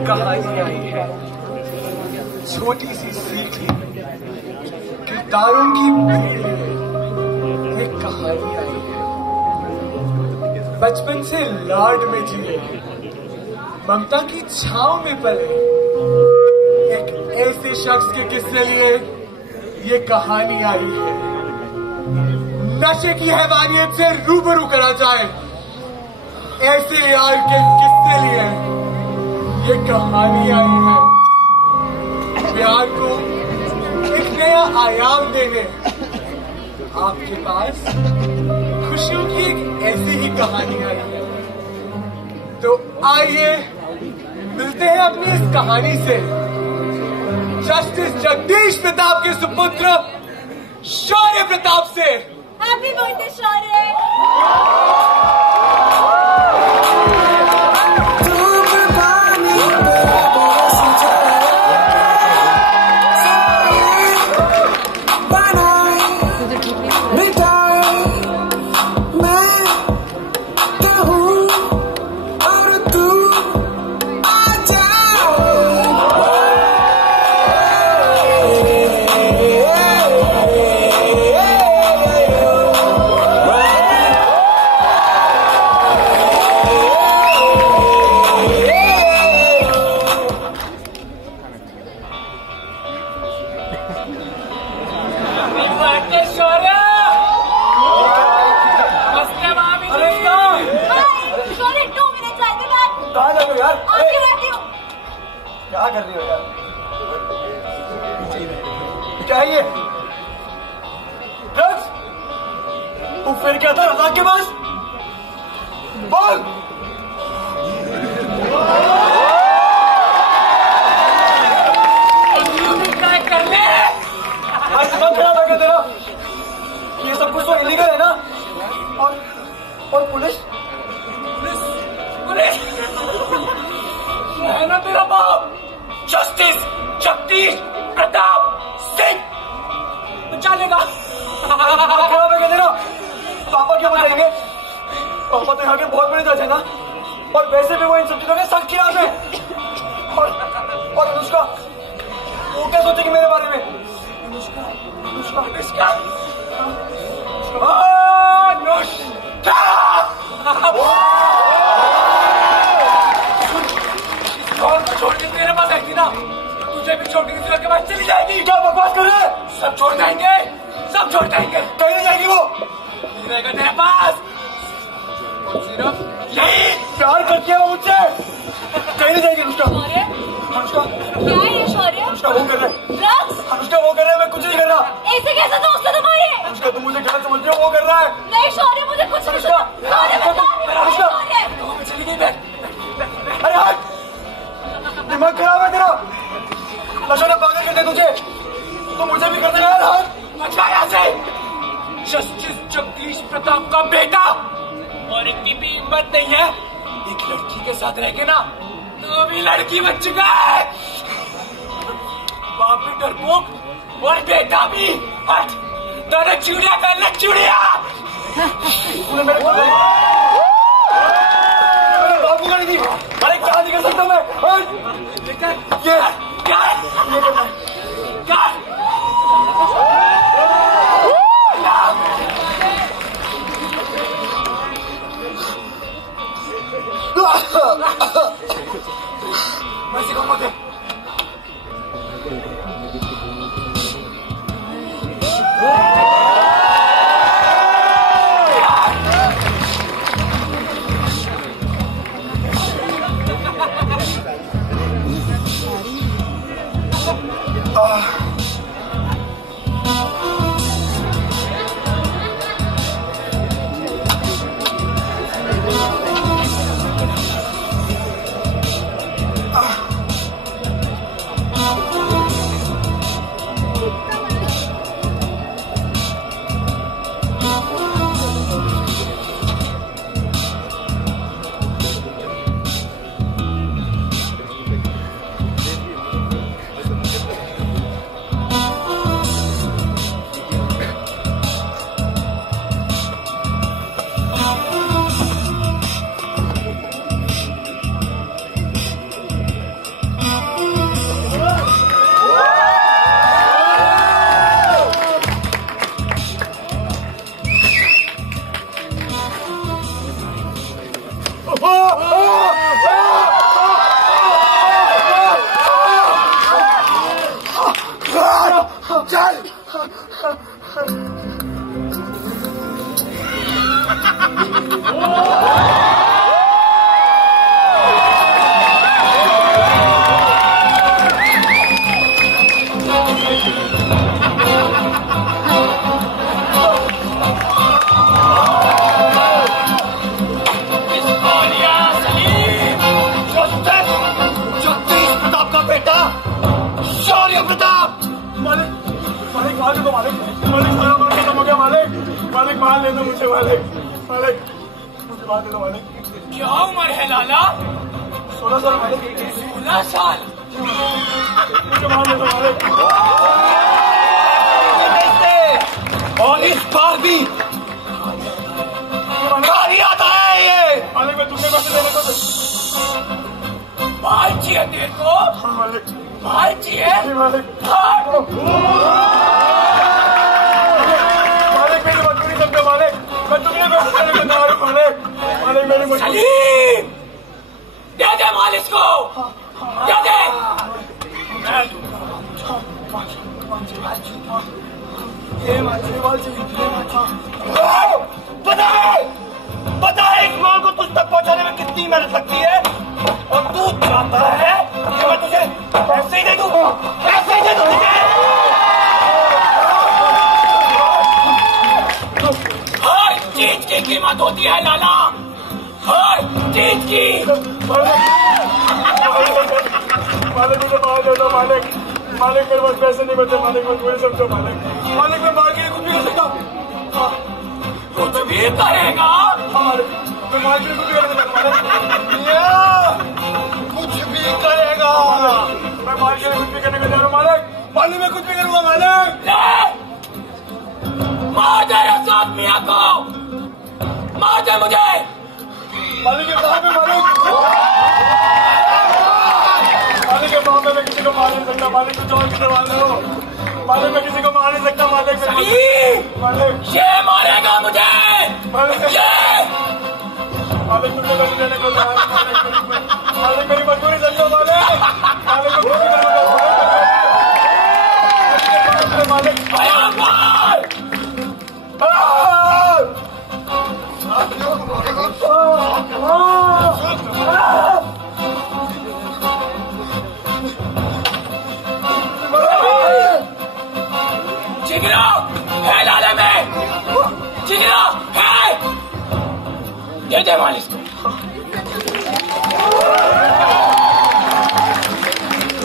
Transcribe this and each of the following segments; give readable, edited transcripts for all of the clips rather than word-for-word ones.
कहानी आई है, छोटी सी सीख किरदारों की भीड़ में एक कहानी आई है। बचपन से लाड में जिए, ममता की छांव में पले एक ऐसे शख्स के किस्से लिए ये कहानी आई है। नशे की हैवानियत से रूबरू करा जाए ऐसे यार के किस्से लिए ये कहानी आई है। प्यार को एक नया आयाम देने आपके पास खुशियों की एक ऐसी ही कहानी आई है। तो आइए मिलते हैं अपनी इस कहानी से जस्टिस जगदीश प्रताप के सुपुत्र शौर्य प्रताप से। हैप्पी बर्थडे शौर्य। क्या कर रही हो यार? क्या है ये? ड्रग्स? तू फिर क्या था रज़ाक के पास? बोल! क्या कर ले? आज दिमाग खराब है क्या तेरा? ये सब कुछ तो इलीगल है ना? और पुलिस? है ना तेरा बाप जस्टिस जगदीश प्रताप सिंह बचालेगा। खराब है क्या तेरा? पापा क्या बचाएंगे? पापा तो यहाँ के बहुत बड़े जज है ना, और वैसे भी वो इन सब चीजों के सख्त खिलाफ है। और अनुष्का वो क्या सोचेगी मेरे बारे में? अनुष्का छोड़ के तेरे पास आएगी ना, तुझे भी छोड़ के किसी के पास चली जाएगी। क्या बकवास कर रहे हैं? सब छोड़ जाएंगे, सब छोड़ जाएंगे। कहीं नहीं जाएगी वो, रहेगा तेरे पास। सिर्फ यही प्यार करती है वो मुझसे। कहीं नहीं जाएगी अनुष्का। अनुष्का क्या है ये शौर्य? अनुष्का वो कर रहे हैं ड्रग्स। अनुष्का वो कर रहा है, मैं कुछ नहीं कर रहा। ऐसे कैसे दोस्त है तुम्हारे? अनुष्का तुम मुझे गलत समझ रही हो, वो कर रहा है। नहीं शौर्य, मुझे कुछ नहीं पता। अनुष्का चली गई। अरे हट, दिमाग खराब है तेरा। नशा ने पागल कर दिया तुझे, तो मुझे भी कर देगा यार। हट यहाँ से। जस्टिस जगदीश प्रताप का बेटा, और इतनी भी हिम्मत नहीं है एक लड़की के साथ रह के ना, तो भी लड़की बन चुका है। बाप भी डरपोक और बेटा भी। हट, दोनों चूड़िया कर ले चूड़िया। बाबू का नहीं थी। अरे कहा नहीं कर सकता मैं। ये क्या मालिक मान ले दो मुझे, मालिक मालिक मुझे मान ले दो मालिक। क्या उम्र है लाला? 16 साल मालिक। 16 साल? मुझे मान ले दो मालिक। और इस बार भी गाड़ी आता है ये। मालिक मैं तुझे पैसे देने को। भाई चाहिए तेरे को? हाँ मालिक। भाई चाहिए? मालिक मालिक मेरी मजबूरी समझो मालिक, मैं तुम्हें पैसे देने को तैयार हूँ मालिक। मालिक मेरी मजबूरी। सलीम दे दे मालिक को, दे दे। बता इस माल को तुझ तक पहुंचाने में कितनी मेहनत लगती है, और तू चाहता है कि मैं तुझे पैसे ही दे दूं, पैसे ही दे दूं तुझे। हर चीज की कीमत होती है लाला, हर चीज की। मालिक मुझे मार दे दो मालिक। मालिक मेरे पास पैसे नहीं बचे मालिक, मजबूरी समझो मालिक। मालिक मैं मार के कुछ भी कर सकता हूँ। कुछ भी करेगा? मैं मार के कुछ भी कर सकता हूँ कुछ भी करेगा। मैं मार के कुछ भी करने का जा रहा हूँ मालिक। मालिक मैं कुछ भी करूँगा मालिक। मार दे रसाद मियाँ को, मार दे मुझे। मालिक के साथ में मालिक, मालिक के मामले में किसी को मार नहीं सकता मालिक, कुछ और किसे मार लो मालिक, मैं किसी को मार नहीं सकता मालिक। मालिक ये मारेगा मुझे, मालिक ये। मालिक तुमने पैसे देने को मालिक, मेरी मजबूरी समझो मालिक। मालिक को कुछ भी करूँगा मालिक। जिगरा है लाले में, जिगरा है। दे दे मालिक को।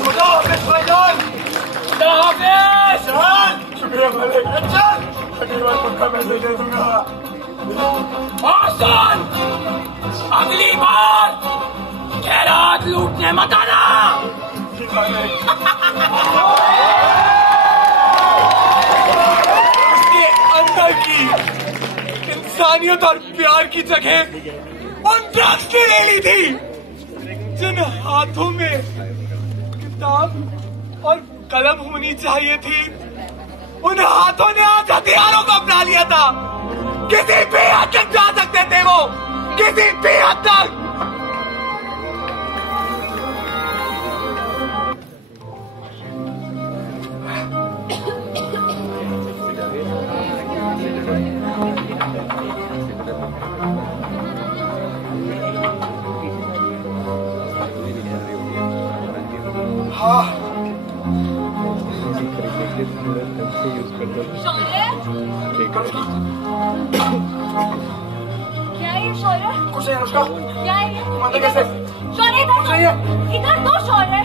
खुदा हाफिज भाईजान। खुदा हाफिज। शुक्रिया मालिक। अगली बार पक्का पैसे दे दूंगा। आसान, अगली बार खैरात लूटने मत आना। उसके अंदर की इंसानियत और प्यार की जगह उन ड्रग्स ने ले ली थी, जिन हाथों में किताब और कलम होनी चाहिए थी, उन हाथों ने आज हथियारों को अपना लिया था। किसी भी हद तक जा सकते थे वो, किसी भी हद तक। हाँ क्या है ये शौर्य? कुछ नहीं अनुष्का। क्या है ये? माता कैसे? शौर्य इधर दो शौर्य।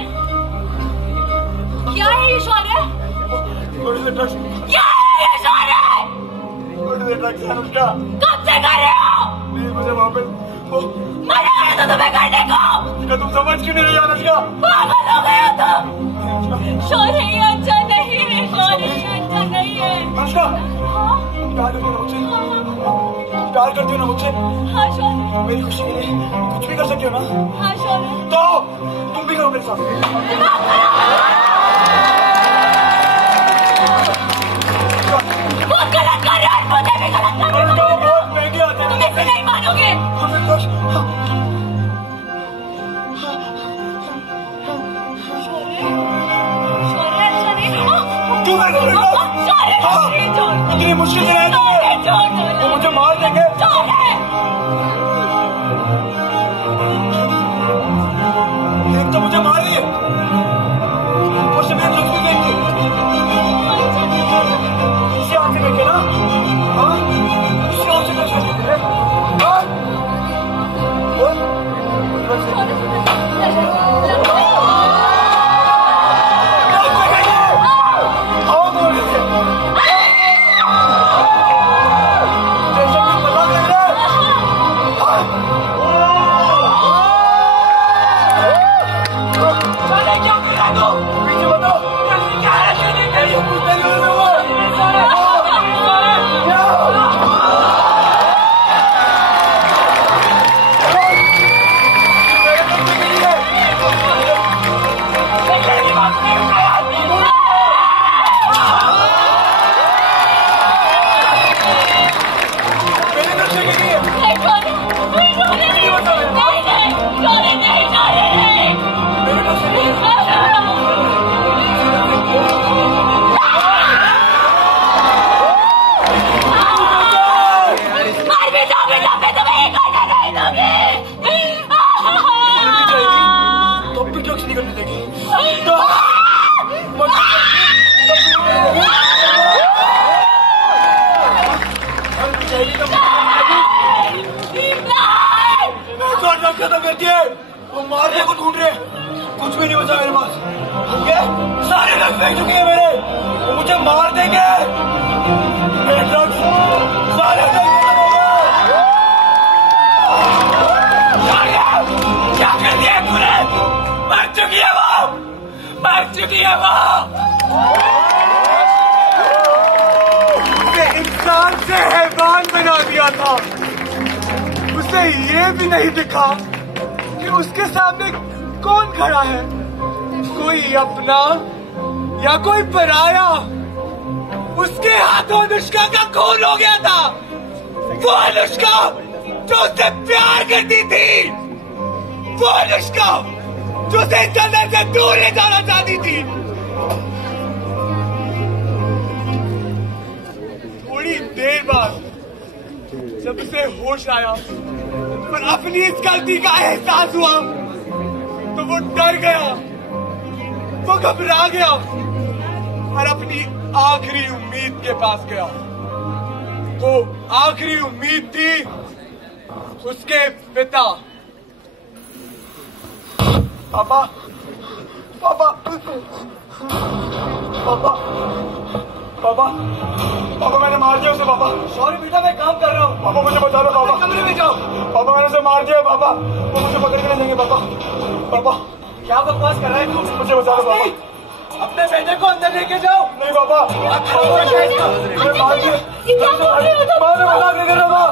क्या है ये शौर्य? क्या है ये शौर्य? अनुष्का कब से कर रहे हो? प्लीज मुझे वापस। मना रहे तो तुम्हें करने को। तुम समझ क्यों नहीं रही अनुष्का? पागल हो गए हो तुम। शौर्य ये अच्छा नहीं है, शौर्य ये अच्छा नहीं है। अनुष्का हाँ प्यार करती हो ना मुझसे? प्यार करती हो ना मुझसे? हाँ शौर्य, मेरी खुशी के लिए कुछ भी कर सकती हो ना? हाँ शौर्य। तो तुम भी करो मेरे साथ। बहुत गलत कर रहे हो, मुझे भी गलत कर रहे हो। बहुत महंगे आते हैं। तुम इसे नहीं मानोगे। हमें तो शौर्य अच्छा नहीं है। क्यों मैं शौर्य इतनी मुश्किल से रहते हैं, वो मुझे मार देंगे। एक तो मुझे मारी और से मेरे लक्ष्मी गई थी। इसी आंख से देखे ना? हाँ इसी आंख से देखे। हाँ खत्म कर दिए, वो मारने को ढूंढ रहे, कुछ भी नहीं बचा मेरे पास। सारे ड्रग्स फेंक चुके हैं मेरे, वो मुझे मार देंगे। मेरे ड्रग्स सारे क्या कर दिया तूने? मर चुकी है वो, मर चुकी है वो। उसे इंसान से हैवान बना दिया था। उसे ये भी नहीं दिखा कि उसके सामने कौन खड़ा है, कोई अपना या कोई पराया। उसके हाथों अनुष्का का खून हो गया था। वो अनुष्का जो उससे प्यार करती थी, वो अनुष्का जो उसे जन्नत से दूर ले जाना चाहती थी। थोड़ी देर बाद जब उसे होश आया पर अपनी इस गलती का एहसास हुआ तो वो डर गया, वो घबरा गया और अपनी आखिरी उम्मीद के पास गया। वो आखिरी उम्मीद थी उसके पिता। पापा, पापा, पापा, पापा, पापा मैंने मार दिया उसे। पापा सॉरी बेटा, मैं काम कर रहा हूँ। पापा मुझे बचा लो। पापा कमरे में जाओ। पापा मैंने उसे मार दिया। पापा वो मुझे पकड़ के नहीं देंगे। पापा, पापा क्या बकवास कर रहा है तू? मुझे बचा लो पापा। अपने बेटे को अंदर लेके जाओ। नहीं पापा, मैं मार दिया। मैंने मजाक नहीं कर रहा।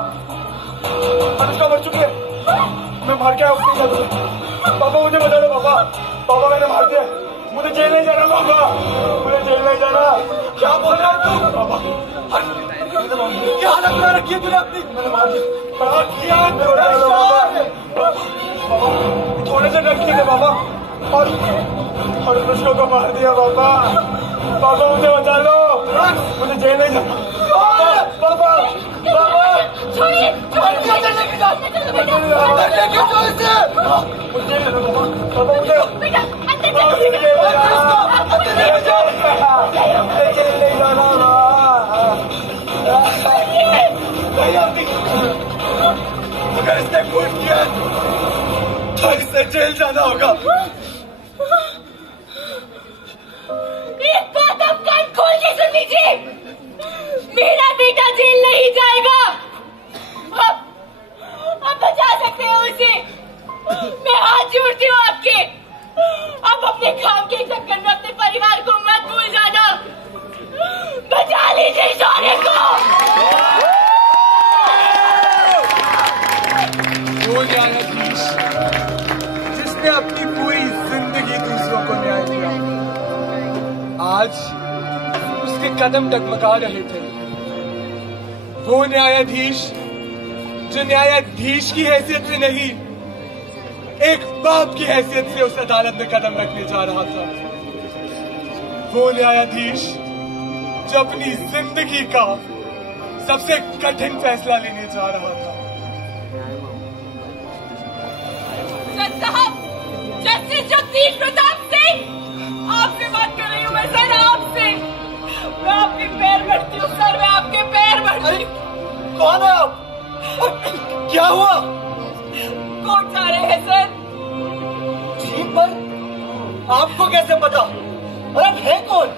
अनुष्का मर चुकी है, मैं मार के आया। पापा मुझे बचा लो। पापा, पापा मैंने मार दिया। मुझे जेल नहीं जाना। पापा मुझे जेल नहीं जाना। क्या बोल रहा है तू? पापा क्या हालत में रखी है तूने अपनी? मैंने मार दिया। थोड़े से ड्रग्स थे पापा और अनुष्का को मार दिया। पापा, पापा मुझे बचा लो। मुझे जेल नहीं जाना। पापा, पापा छोड़िए, छोड़िए, लेके जाओ। मुझे पापा मुझे अगर इसने खून किया तो इसे जेल जाना होगा। एक बात आप कान खोल के सुन लीजिए, मेरा बेटा जेल नहीं जाएगा। आप बचा सकते हो उसे, मैं हाथ जोड़ती हूँ आपके। आप अपने काम के चक्कर में अपने परिवार को मत भूल जाना। बचा लीजिए शौर्य को। वो न्यायाधीश जिसने अपनी पूरी जिंदगी दूसरों को न्याय दिया, आज उसके कदम डगमगा रहे थे। वो न्यायाधीश जो न्यायाधीश की हैसियत से नहीं, एक बाप की हैसियत से उस अदालत में कदम रखने जा रहा था। वो न्यायाधीश जो अपनी जिंदगी का सबसे कठिन फैसला लेने जा रहा था। जज साहब, जस्टिस जगदीश प्रताप सिंह, आपसे बात कर रही हूँ मैं सर, आपसे। मैं आपके पैर बढ़ती हूँ सर, मैं आपके पैर बढ़ती हूँ। कौन है आप? क्या हुआ? कोर्ट जा रहे हैं सर। जीप पर? आपको कैसे पता? और आप हैं कौन?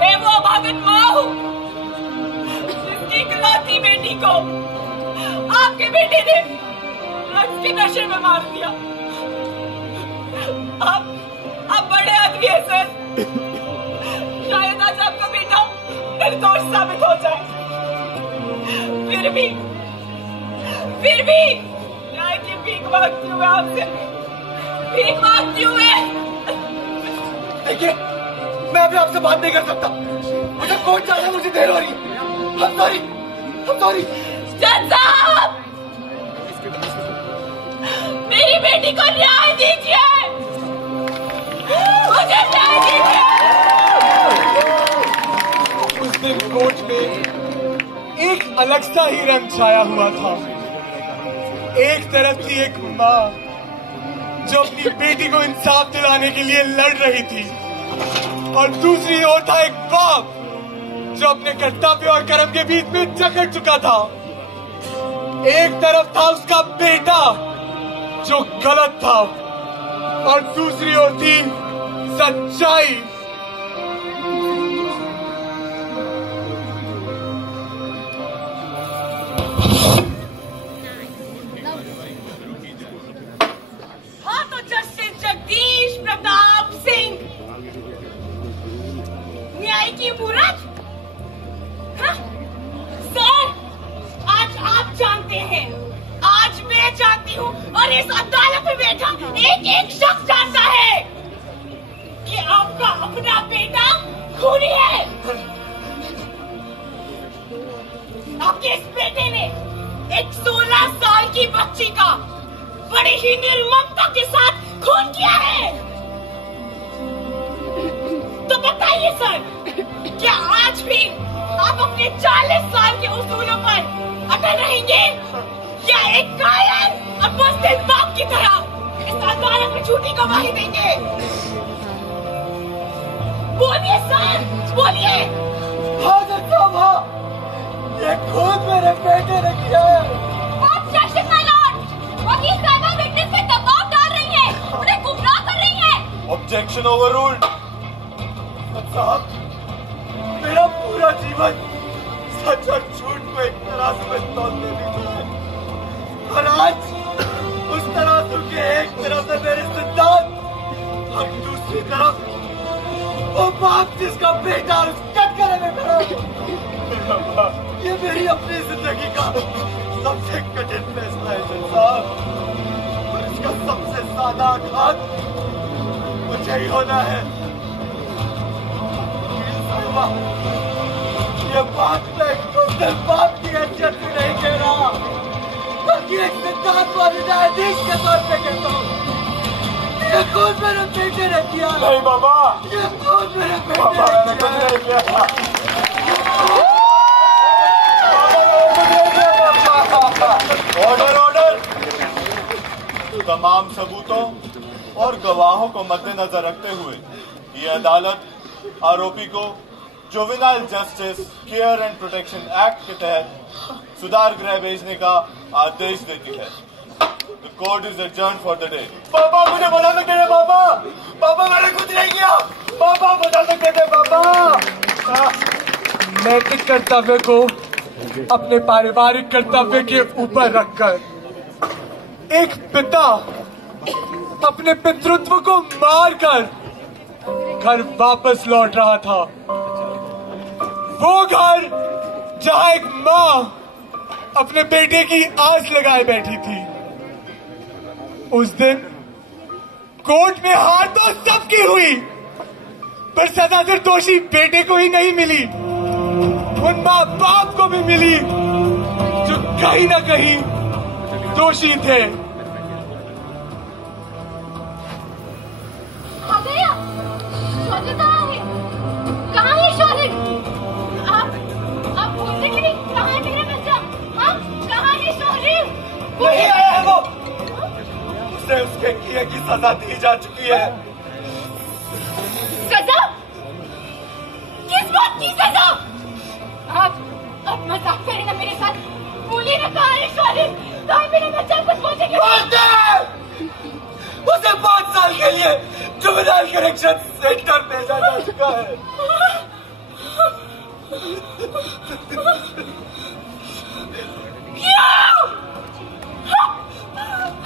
मैं वो अभागन माँ हूँ जिसकी इकलौती बेटी को आपके बेटे ने ड्रग्स के नशे में मार दिया। आप बड़े आदमी हैं सर, शायद आज आपका बेटा निर्दोष साबित हो जाए। फिर भी न्याय की भीख मांगती हूँ मैं आपसे, भीख मांगती हूँ मैं। देखिए, मैं अभी आपसे बात नहीं कर सकता। मुझे कोर्ट जाना है, मुझे देर हो रही है। I'm sorry. जज साहब, बेटी को न्याय दीजिए, मुझे न्याय दीजिए। उस दिन कोर्ट में एक अलग सा ही रंग छाया हुआ था। एक तरफ थी एक माँ जो अपनी बेटी को इंसाफ दिलाने के लिए लड़ रही थी, और दूसरी ओर था एक बाप जो अपने कर्तव्य और कर्म के बीच में जकड़ चुका था। एक तरफ था उसका बेटा जो गलत था, और दूसरी ओर थी सच्चाई। हाँ, तो जस्टिस जगदीश प्रताप सिंह न्याय की मूरत। हाँ? सर, आज आप जानते हैं, आज मैं जानती हूँ, और इस अदालत में बैठा एक एक शख्स जानता है कि आपका अपना बेटा खूनी है। आपके इस बेटे ने एक 16 साल की बच्ची का बड़ी ही निर्ममता के साथ खून किया है। तो बताइए सर, क्या आज भी आप अपने 40 साल के उसूलों पर अटल रहेंगे, या एक कायर और बुज़दिल बाप की तरह इस अदालत में झूठी गवाही देंगे? बोलिए सर, बोलिए। हाँ जज साहब, हाँ, ये खुद मेरे बेटे ने किया है। ऑब्जेक्शन माय लॉर्ड, वकील साहबा विटनेस पे दबाव डाल रही है, उन्हें गुमराह कर रही है। Objection overruled. साहब, मेरा पूरा जीवन सच और झूठ को एक तराजू में तौलने भी है, और आज उस तराजू के एक तरफ है मेरे सिद्धांत, और दूसरी तरफ वो बाप जिसका बेटा कटघरे में खड़ा है। ये मेरी अपनी जिंदगी का सबसे कठिन फैसला है जज साहब, और इसका सबसे सादा आघात मुझे ही होना है। ये बात मैं खुद बाप की हैसियत से नहीं कह रहा, बल्कि एक सिद्धांतवादी न्यायाधीश के तौर पे कहता हूँ। ये खुद मेरे बेटे ने किया। नहीं बाबा, ये खुद मेरे बेटे ने किया। Order, order. तमाम सबूतों और गवाहों को मद्देनजर रखते हुए ये अदालत आरोपी को juvenile justice care and protection act के तहत सुधार गृह भेजने का आदेश देती है। The court is adjourned for the day. पापा मुझे बता सकते हैं पापा, पापा मैंने कुछ नहीं किया, पापा बता सकते थे पापा। नैतिक कर्तव्य को अपने पारिवारिक कर्तव्य के ऊपर रखकर एक पिता अपने पितृत्व को मारकर घर वापस लौट रहा था। वो घर जहां एक मां अपने बेटे की आस लगाए बैठी थी। उस दिन कोर्ट में हार तो सबकी हुई, पर सजा सिर्फ दोषी बेटे को ही नहीं मिली, उन माँ बाप को भी मिली जो कहीं ना कहीं दोषी थे। शौर्य कहाँ है? कहाँ है शौर्य? आप बोलते कि नहीं? कहाँ है मेरा बच्चा? हाँ, कहाँ है शौर्य? नहीं आया है वो। उसे उसके किए की सजा दी जा चुकी है। सजा? किस बात की सजा? आप मजाक करें ना मेरे साथ? बोलिए ना, कहाँ है शौर्य? कहाँ मेरा बच्चा? कुछ बोलेंगे? उसे 5 साल के लिए जुवेनाइल करेक्शन सेंटर भेजा जा चुका है। क्यों?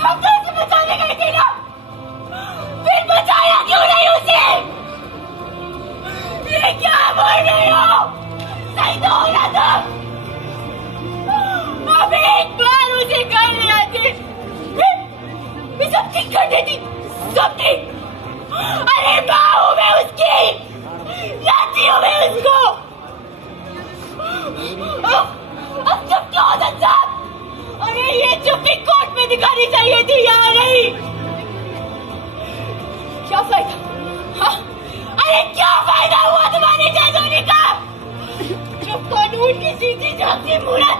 हम तो उसे बचाने गए थे ना, फिर बचाया क्यों नहीं उसे? ये क्या बोल रहे हो? सही तो हो रहा था। अब एक बार उसे घर ले आते, मैं सब ठीक कर देती, सब ठीक। अरे माँ हूँ मैं उसकी, लाती हूँ मैं उसको। अब चुप क्यों हो साहब? अरे ये चुप्पी कोर्ट में दिखानी चाहिए थी, यहाँ नहीं। फायदा? हाँ? अरे क्या फायदा हुआ तुम्हारे जादूनी का? जो कानून की सीधी जाती मूरत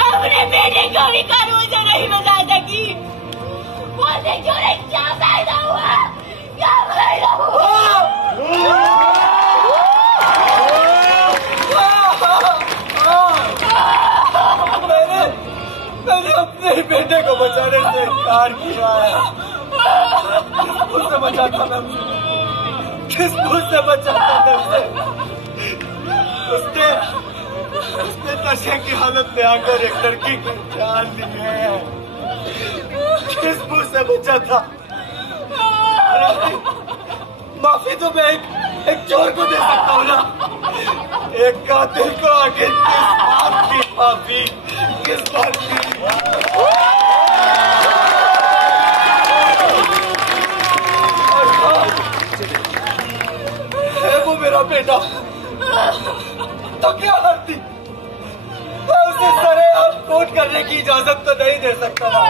अपने बेटे को भी कानून से नहीं बता सकी, बोलते क्यों नहीं? क्या फायदा हुआ? क्या फायदा हुआ? मैंने अपने बेटे को बचाने से इनकार किया है। उससे बचा था मैं, किस भूल से बचा था मैं उससे? उसने नशे की हालत में आकर एक लड़की को जान ली है। किस भूल से बचा था? माफी तो मैं एक चोर को दे सकता हूँ ना, एक कातिल को आगे किस बात की माफी, किस बात की? है वो मेरा बेटा, तो क्या करती? मैं उसे सरेआम कोर्ट करने की इजाजत तो नहीं दे सकता ना,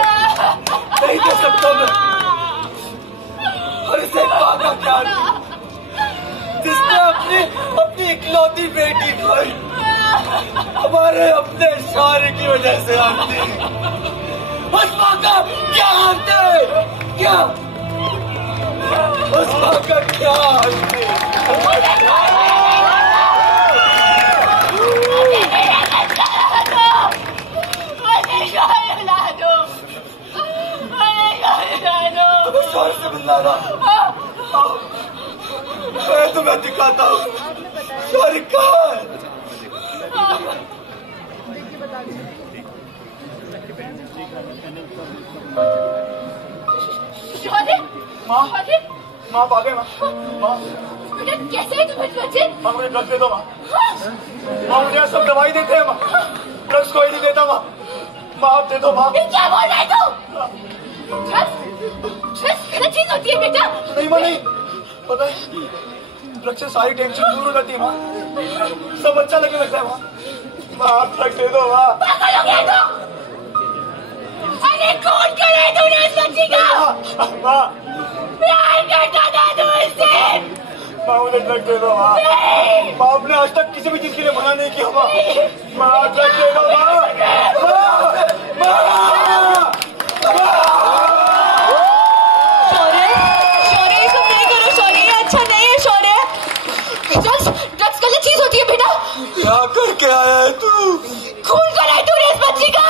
नहीं दे सकता मैं। और इसे पाना क्या, जिसने अपनी इकलौती बेटी खोई हमारे अपने इशारे की वजह से आती। उस माँ का क्या आते? क्या उस माँ का क्या आते? से मिलना मैं तुम्हें दिखाता हूँ सरकार। माँ माँ भागे माँ, माँ कैसे है तुम्हें बच्चे? माँ मुझे ड्रग्स दे दो माँ। माँ मुझे सब दवाई देते हैं माँ, ड्रग्स कोई नहीं देता माँ। माँ आप दे दो माँ। क्या बोल रहे तू? ड्रग्स गलत चीज होती है बेटा। नहीं माँ नहीं, पता है ड्रग्स से सारी टेंशन दूर हो जाती है माँ, सब अच्छा लगने लगता है माँ। माँ आप ड्रग्स दे दो माँ। पागल हो गया तू? अरे कौन करे तूने इस बच्ची का? माँ प्यार करता था तू इससे? माँ मुझे ड्रग्स दे दो माँ। माँ आपने आज तक किसी भी चीज के लिए मना नहीं किया माँ। माँ ड्रग्स दे दो माँ। शौर्य ये सब नहीं करो शौर्य, ये अच्छा नहीं है शौर्य। ड्रग्स गलत चीज होती है बेटा। क्या करके आया है तू? खून करा है तूने इस बच्ची का।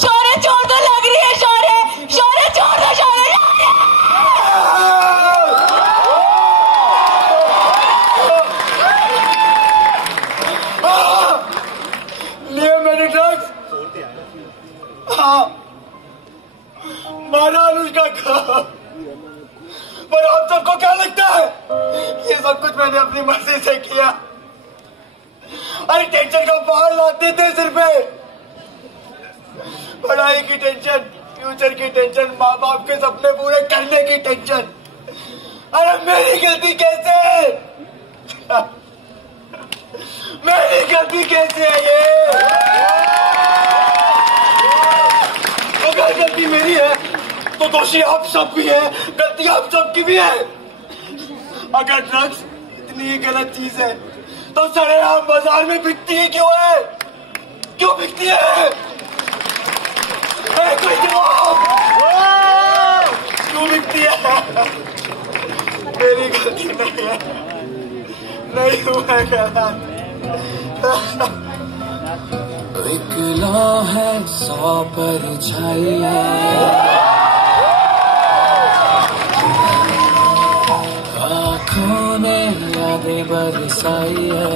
शौर्य छोड़ दो, लग रही है शौर्य, शौर्य छोड़ दो शौर्य। लिए मैंने ड्रग्स, हाँ मारा अनुष्का का। पर आप सबको क्या लगता है ये सब कुछ मैंने अपनी मर्जी से किया? अरे टेंशन का पहाड़ लाते थे सिर पे, पढ़ाई की टेंशन, फ्यूचर की टेंशन, माँ बाप के सपने पूरे करने की टेंशन। अरे मेरी गलती कैसे है? मेरी गलती कैसे है ये? अगर गलती मेरी है तो दोषी आप सब भी है, गलती आप सबकी भी है। अगर ड्रग्स इतनी गलत चीज है तो सरेआम बाजार में बिकती है क्यों है? क्यों बिकती है? कोई जवाब, क्यों बिकती है? मेरी गलती नहीं है, नहीं हुआ गलत। एक लौ है 100 परछाइयाँ, आँखों ने यादें बरसाई है।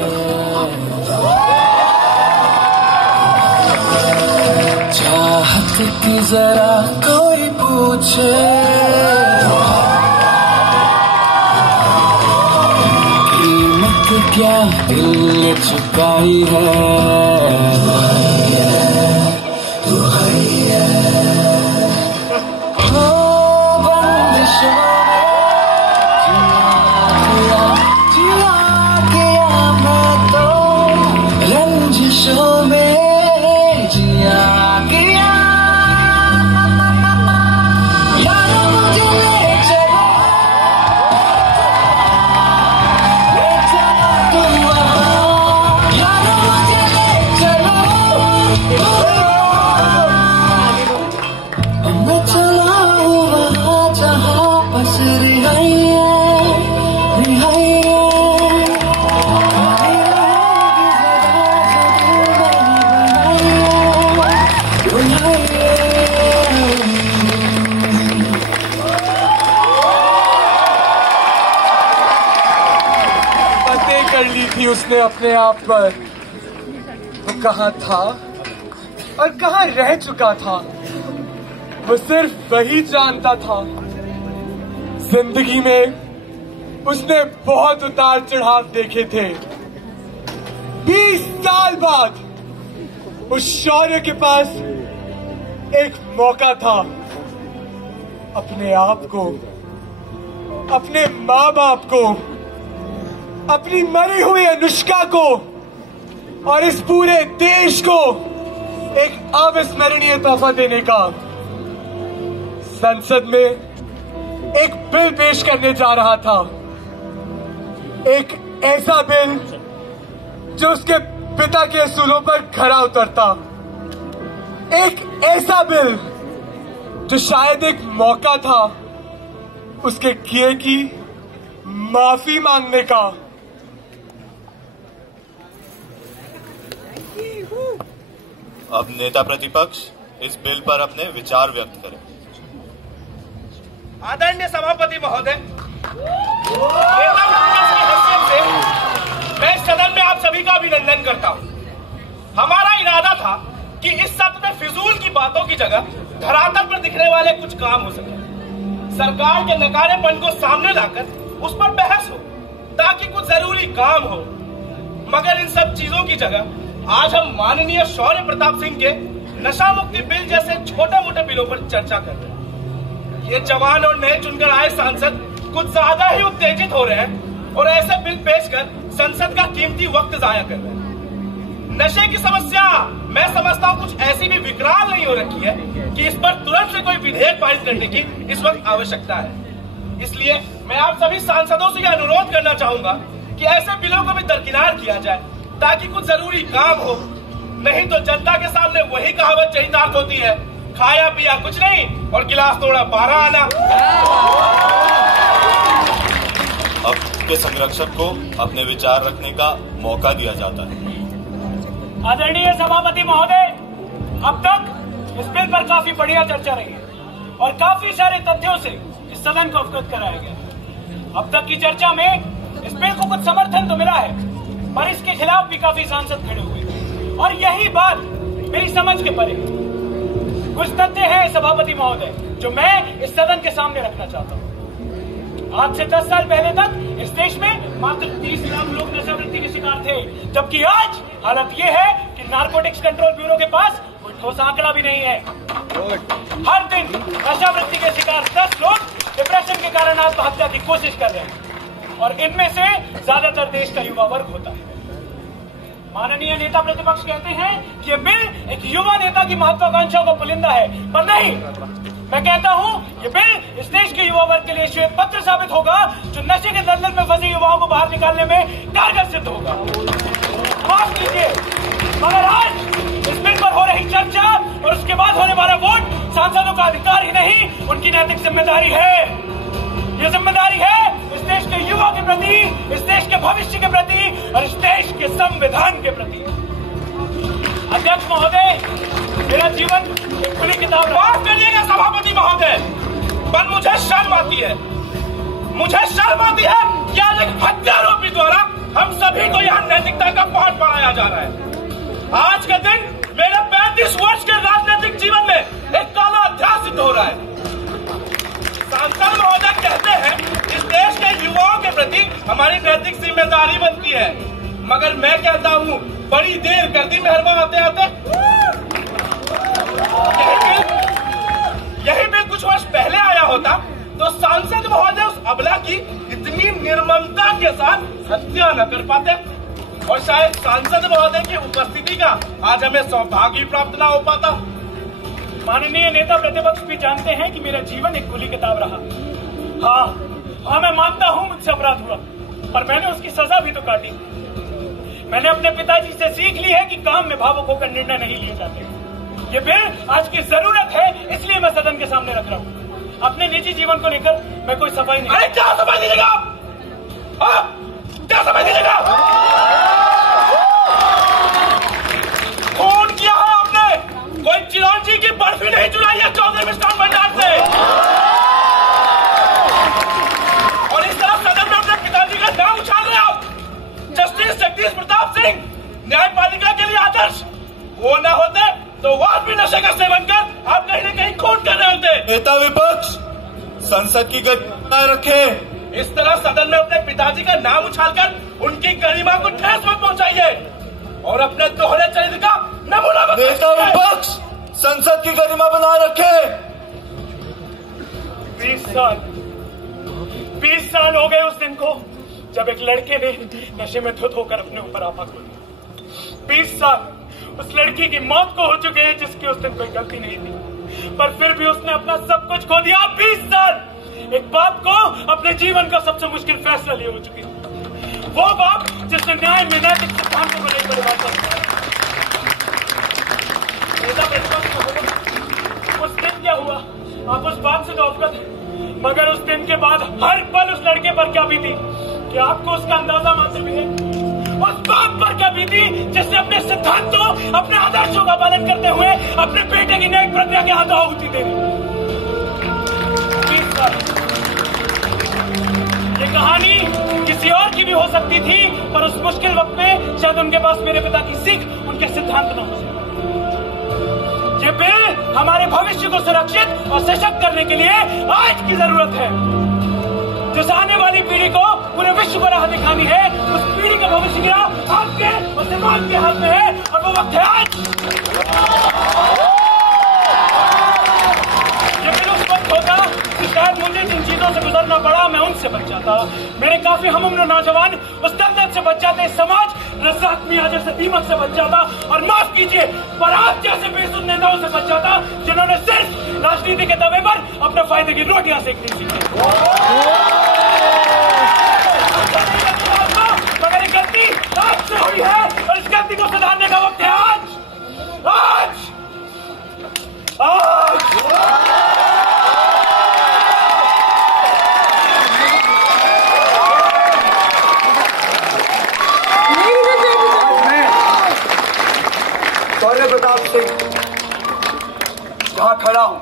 चाहत की जरा कोई पूछे, कीमत क्या दिल ने चुकाई है। उसने अपने आप पर वो कहाँ था और कहाँ रह चुका था, वो सिर्फ वही जानता था। जिंदगी में उसने बहुत उतार चढ़ाव देखे थे। 20 साल बाद उस शौर्य के पास एक मौका था अपने आप को, अपने माँ बाप को, अपनी मरी हुई अनुष्का को और इस पूरे देश को एक अविस्मरणीय तोहफा देने का। संसद में एक बिल पेश करने जा रहा था, एक ऐसा बिल जो उसके पिता के असूलों पर खरा उतरता, एक ऐसा बिल जो शायद एक मौका था उसके किए की माफी मांगने का। अब नेता प्रतिपक्ष इस बिल पर अपने विचार व्यक्त करें। आदरणीय सभापति महोदय, नेता प्रतिपक्ष की हैसियत से मैं सदन में आप सभी का अभिनंदन करता हूं। हमारा इरादा था कि इस सत्र में फिजूल की बातों की जगह धरातल पर दिखने वाले कुछ काम हो सके, सरकार के नकारेपन को सामने लाकर उस पर बहस हो ताकि कुछ जरूरी काम हो। मगर इन सब चीजों की जगह आज हम माननीय शौर्य प्रताप सिंह के नशा मुक्ति बिल जैसे छोटे मोटे बिलों पर चर्चा कर रहे हैं। ये जवान और नए चुनकर आए सांसद कुछ ज्यादा ही उत्तेजित हो रहे हैं और ऐसे बिल पेश कर संसद का कीमती वक्त जाया कर रहे हैं। नशे की समस्या मैं समझता हूँ कुछ ऐसी भी विकराल नहीं हो रखी है कि इस पर तुरंत से कोई विधेयक पारित करने की इस वक्त आवश्यकता है। इसलिए मैं आप सभी सांसदों से यह अनुरोध करना चाहूंगा कि ऐसे बिलों को भी दरकिनार किया जाए ताकि कुछ जरूरी काम हो। नहीं तो जनता के सामने वही कहावत चरितार्थ होती है, खाया पिया कुछ नहीं और गिलास तोड़ा 12 आना। अब के संरक्षक को अपने विचार रखने का मौका दिया जाता है। आदरणीय सभापति महोदय, अब तक इस बिल पर काफी बढ़िया चर्चा रही है और काफी सारे तथ्यों से इस सदन को अवगत कराया गया। अब तक की चर्चा में इस बिल को कुछ समर्थन तो मिला है, पर इसके खिलाफ भी काफी सांसद खड़े हुए और यही बात मेरी समझ के परे। कुछ तथ्य है सभापति महोदय जो मैं इस सदन के सामने रखना चाहता हूँ। आज से 10 साल पहले तक इस देश में मात्र 30 लाख लोग नशावृत्ति के शिकार थे, जबकि आज हालत ये है कि नारकोटिक्स कंट्रोल ब्यूरो के पास कोई ठोस आंकड़ा भी नहीं है। हर दिन नशावृत्ति के शिकार 10 लोग डिप्रेशन के कारण आत्महत्या की कोशिश कर रहे हैं और इनमें से ज्यादातर देश का युवा वर्ग होता है। माननीय नेता प्रतिपक्ष कहते हैं कि ये बिल एक युवा नेता की महत्वाकांक्षा को पुलिंदा है, पर नहीं, मैं कहता हूं ये बिल इस देश के युवा वर्ग के लिए श्वेत पत्र साबित होगा जो नशे के दलदल में फंसे युवाओं को बाहर निकालने में कारगर सिद्ध होगा। माफ कीजिए, मगर आज इस बिल पर हो रही चर्चा और उसके बाद होने वाला वोट सांसदों का अधिकार ही नहीं, उनकी नैतिक जिम्मेदारी है। ये जिम्मेदारी है इस देश के युवा के प्रति, इस देश के भविष्य के प्रति और इस देश के संविधान के प्रति। अध्यक्ष महोदय, मेरा जीवन एक खुली किताब है। माफ करिएगा सभापति महोदय, पर मुझे शर्म आती है कि आज एक हत्यारोपी द्वारा हम सभी को यहाँ नैतिकता का पाठ पढ़ाया जा रहा है। आज के दिन मेरे 35 वर्ष के राजनीतिक जीवन में एक काला अध्याय सिद्ध हो रहा है। सांसद महोदय कहते हैं इस देश के युवाओं के प्रति हमारी नैतिक जिम्मेदारी बनती है, मगर मैं कहता हूँ बड़ी देर कर दी मेहरबान आते आते। यही बिल कुछ वर्ष पहले आया होता तो सांसद महोदय उस अबला की इतनी निर्ममता के साथ हत्या न कर पाते और शायद सांसद महोदय की उपस्थिति का आज हमें सौभाग्य प्राप्त न हो पाता। माननीय नेता प्रतिपक्ष भी जानते हैं कि मेरा जीवन एक खुली किताब रहा। हाँ, मैं मानता हूँ मुझसे अपराध हुआ, पर मैंने उसकी सजा भी तो काटी। मैंने अपने पिताजी से सीख ली है कि काम में भावुक होकर निर्णय नहीं लिए जाते। ये बिल आज की जरूरत है, इसलिए मैं सदन के सामने रख रहा हूँ। अपने निजी जीवन को लेकर मैं कोई सफाई नहीं। अरे क्या सफाई दीजिएगा? क्या सफाई दीजिएगा? फोन किया है आपने, कोई चिरौंजी की बर्फी नहीं चुराई है 14 मिष्ठान भंडार से। और इस तरह सदन में अपने पिताजी का नाम उछाल रहे हो। जस्टिस जगदीश वो ना होते तो वो भी नशे का सेवन कर आप कहीं न कहीं खून कर रहे होते। नेता विपक्ष संसद की गरिमा रखे। इस तरह सदन में अपने पिताजी का नाम उछालकर उनकी गरिमा को ठेस मत पहुंचाइए और अपने दोहरे चरित्र का नमूना मत। नेता विपक्ष संसद की गरिमा बनाए रखे। 20 साल हो गए उस दिन को जब एक लड़के ने नशे में धुत होकर अपने ऊपर आपा खो दी। 20 साल उस लड़की की मौत को हो चुके हैं जिसकी उस दिन कोई गलती नहीं थी, पर फिर भी उसने अपना सब कुछ खो दिया। 20 साल एक बाप को अपने जीवन का सबसे मुश्किल फैसला लिए हो चुके हैं। वो बाप जिसने न्याय में नैतिक सिद्धांतों को नहीं परिवार कर उस दिन क्या हुआ आप उस बात से तो अवगत हैं, मगर उस दिन के बाद हर पल उस लड़के पर क्या बीती कि आपको उसका अंदाजा मात्र भी है। उस बाप पर क्या बीती जिसने अपने सिद्धांतों अपने आदर्शों का पालन करते हुए अपने बेटे की नेक प्रक्रिया के हाथों आहुति दे दी। ये कहानी किसी और की भी हो सकती थी, पर उस मुश्किल वक्त में शायद उनके पास मेरे पिता की सीख उनके सिद्धांत न हो सके। ये बिल हमारे भविष्य को सुरक्षित और सशक्त करने के लिए आज की जरूरत है। जिस आने वाली पीढ़ी को पूरे विश्व को राह दिखानी है, उस पीढ़ी का भविष्य गिरा आपके और समाज के हाथ में है और वो वक्त है आज। ये बिल उस वक्त होता कि शायद मुझे जिन चीजों से गुजरना पड़ा मैं उनसे बच जाता। मेरे काफी हमउम्र नौजवान उस दर्द से बच जाते, समाज रज़ाक मियां जैसे दीमक से बच जाता, और माफ कीजिए पर आप जैसे बेसुध नेताओं से बच जाता जिन्होंने सिर्फ राजनीति के दबे पर अपने फायदे की रोटियां सेकनी सीखी। मगर ये गलती आपसे हुई है और इस गलती को सुधारने का वक्त है आज। आज आज शौर्य प्रताप सिंह जहां खड़ा हूं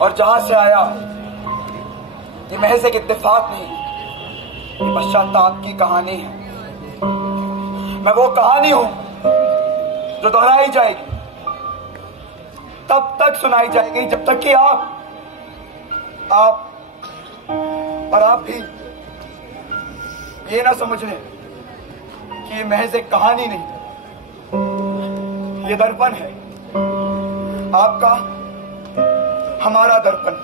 और जहां से आया ये महज एक इत्तेफाक नहीं, ये पश्चाताप की कहानी है। मैं वो कहानी हूं जो दोहराई जाएगी, तब तक सुनाई जाएगी जब तक कि आप भी ये ना समझ लें कि ये महज एक कहानी नहीं, ये दर्पण है, आपका हमारा दर्पण।